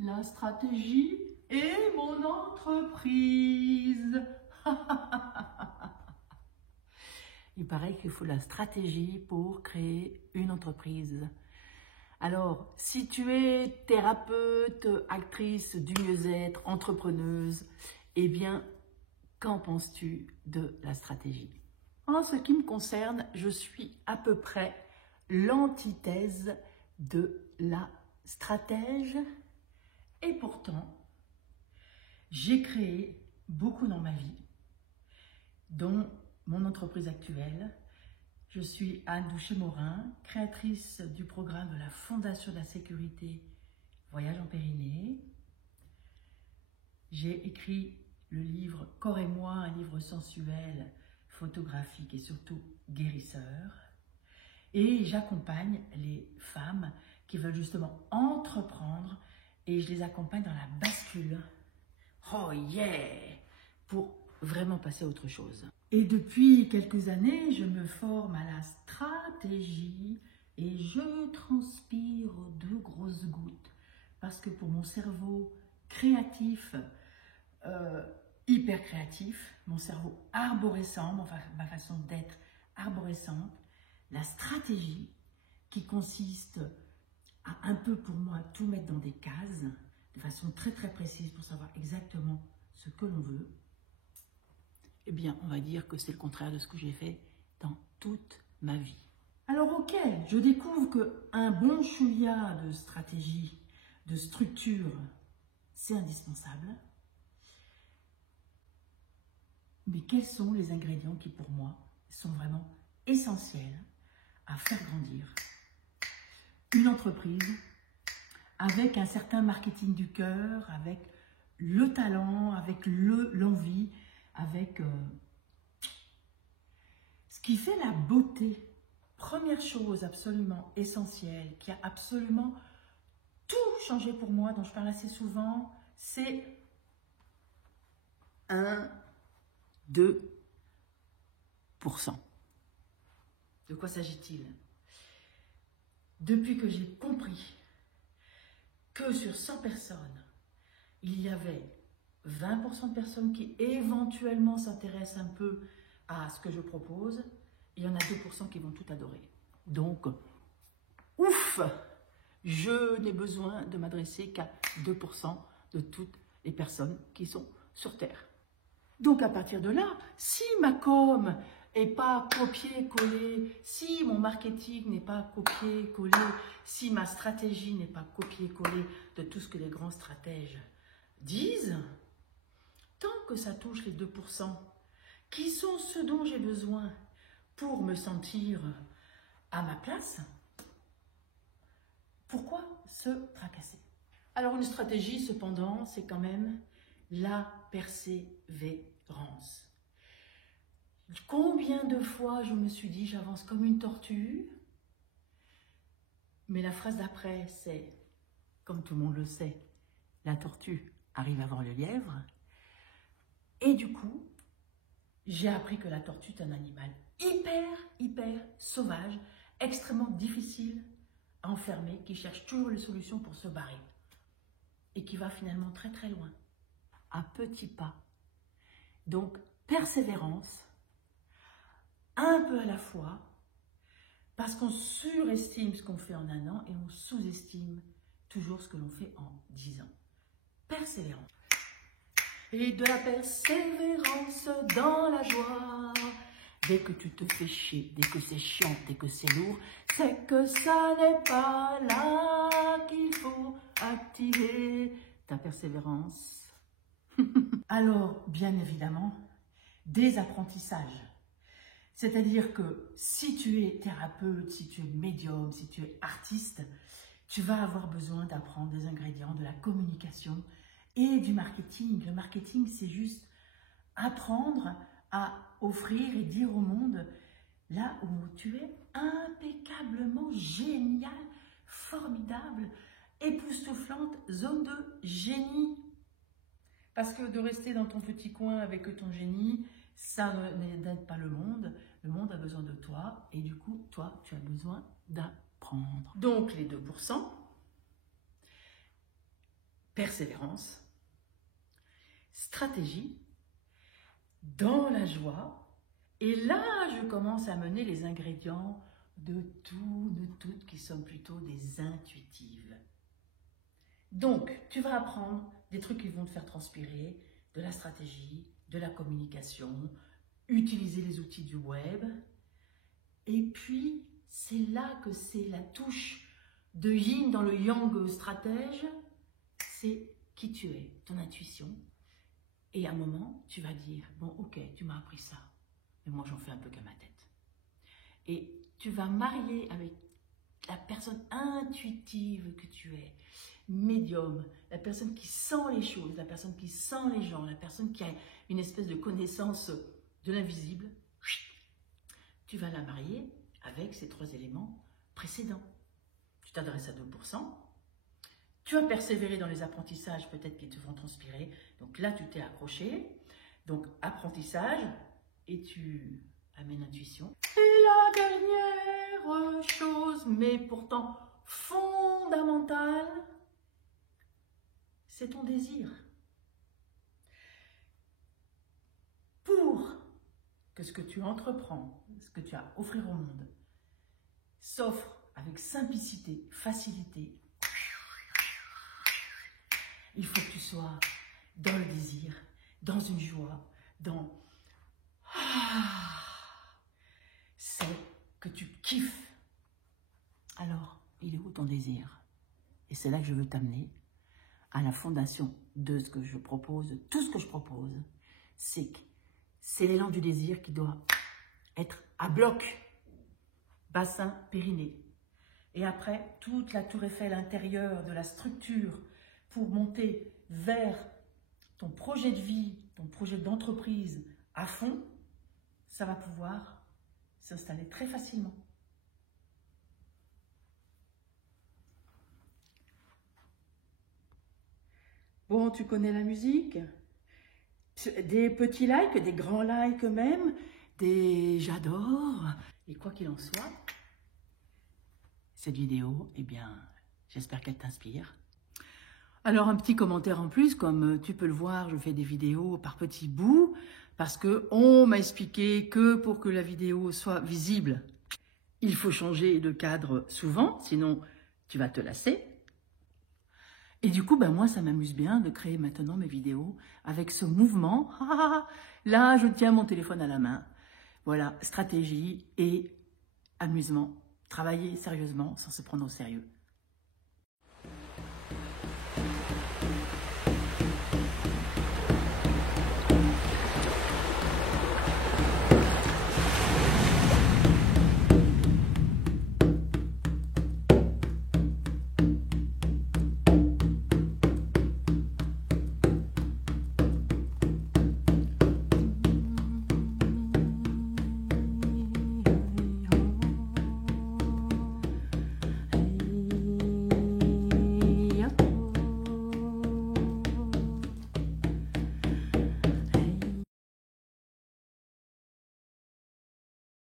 La stratégie est mon entreprise. Il paraît qu'il faut la stratégie pour créer une entreprise. Alors, si tu es thérapeute, actrice du mieux-être, entrepreneuse, eh bien, qu'en penses-tu de la stratégie? En ce qui me concerne, je suis à peu près l'antithèse de la stratège. Et pourtant, j'ai créé beaucoup dans ma vie, dont mon entreprise actuelle. Je suis Anne Douchet-Morin, créatrice du programme de la Fondation de la Sécurité Voyage en Périnée. J'ai écrit le livre Corps et moi, un livre sensuel, photographique et surtout guérisseur. Et j'accompagne les femmes qui veulent justement entreprendre et je les accompagne dans la bascule. Oh yeah! Pour vraiment passer à autre chose. Et depuis quelques années, je me forme à la stratégie et je transpire de grosses gouttes. Parce que pour mon cerveau créatif, hyper créatif, mon cerveau arborescent, ma façon d'être arborescente, la stratégie qui consiste à un peu pour moi tout mettre dans des cases de façon très très précise pour savoir exactement ce que l'on veut, eh bien on va dire que c'est le contraire de ce que j'ai fait dans toute ma vie. Alors ok, je découvre qu'un bon chouïa de stratégie, de structure, c'est indispensable. Mais quels sont les ingrédients qui pour moi sont vraiment essentiels à faire grandir une entreprise avec un certain marketing du cœur, avec le talent, avec l'envie, avec ce qui fait la beauté. Première chose absolument essentielle, qui a absolument tout changé pour moi, dont je parle assez souvent, c'est 1-2%. De quoi s'agit-il? Depuis que j'ai compris que sur 100 personnes, il y avait 20% de personnes qui éventuellement s'intéressent un peu à ce que je propose, il y en a 2% qui vont tout adorer. Donc, ouf! Je n'ai besoin de m'adresser qu'à 2% de toutes les personnes qui sont sur Terre. Donc à partir de là, si ma com n'est pas copier-coller, si mon marketing n'est pas copier-coller, si ma stratégie n'est pas copier-coller de tout ce que les grands stratèges disent, tant que ça touche les 2%, qui sont ceux dont j'ai besoin pour me sentir à ma place, pourquoi se tracasser? Alors une stratégie cependant, c'est quand même la persévérance. Combien de fois je me suis dit j'avance comme une tortue, mais la phrase d'après c'est, comme tout le monde le sait, la tortue arrive avant le lièvre. Et du coup, j'ai appris que la tortue est un animal hyper sauvage, extrêmement difficile à enfermer, qui cherche toujours les solutions pour se barrer et qui va finalement très très loin, à petits pas. Donc, persévérance, un peu à la fois, parce qu'on surestime ce qu'on fait en un an et on sous-estime toujours ce que l'on fait en 10 ans. Persévérance. Et de la persévérance dans la joie. Dès que tu te fais chier, dès que c'est chiant, dès que c'est lourd, c'est que ça n'est pas là qu'il faut activer ta persévérance. Alors, bien évidemment, des apprentissages. C'est-à-dire que si tu es thérapeute, si tu es médium, si tu es artiste, tu vas avoir besoin d'apprendre des ingrédients de la communication et du marketing. Le marketing, c'est juste apprendre à offrir et dire au monde là où tu es impeccablement génial, formidable, époustouflante, zone de génie. Parce que de rester dans ton petit coin avec ton génie, ça n'aide pas le monde. Le monde a besoin de toi et du coup, toi, tu as besoin d'apprendre. Donc, les 2%, persévérance, stratégie, dans la joie. Et là, je commence à mener les ingrédients de toutes qui sont plutôt des intuitives. Donc, tu vas apprendre des trucs qui vont te faire transpirer, de la stratégie, de la communication, utiliser les outils du web. Et puis, c'est là que c'est la touche de yin dans le yang stratège, c'est qui tu es, ton intuition. Et à un moment, tu vas dire, bon ok, tu m'as appris ça, mais moi j'en fais un peu qu'à ma tête. Et tu vas marier avec la personne intuitive que tu es, médium, la personne qui sent les choses, la personne qui sent les gens, la personne qui a une espèce de connaissance de l'invisible. Tu vas la marier avec ces 3 éléments précédents. Tu t'adresses à 2%. Tu as persévéré dans les apprentissages, peut-être qui te font transpirer. Donc là, tu t'es accroché. Donc, apprentissage, et tu amènes intuition. Et la dernière chose, mais pourtant fondamentale, c'est ton désir. Pour que ce que tu entreprends, ce que tu as à offrir au monde, s'offre avec simplicité, facilité, il faut que tu sois dans le désir, dans une joie, dans... c'est que tu kiffes. Alors, il est où ton désir? Et c'est là que je veux t'amener à la fondation de ce que je propose. Tout ce que je propose, c'est l'élan du désir qui doit être à bloc, bassin, périnée. Et après, toute la tour Eiffel intérieure de la structure pour monter vers ton projet de vie, ton projet d'entreprise à fond, ça va pouvoir s'installer très facilement. Bon, tu connais la musique? Des petits likes, des grands likes même, des j'adore. Et quoi qu'il en soit, cette vidéo, eh bien, j'espère qu'elle t'inspire. Alors, un petit commentaire en plus, comme tu peux le voir, je fais des vidéos par petits bouts, parce qu'on m'a expliqué que pour que la vidéo soit visible, il faut changer de cadre souvent, sinon tu vas te lasser. Et du coup, ben moi, ça m'amuse bien de créer maintenant mes vidéos avec ce mouvement. Là, je tiens mon téléphone à la main. Voilà, stratégie et amusement. Travailler sérieusement sans se prendre au sérieux.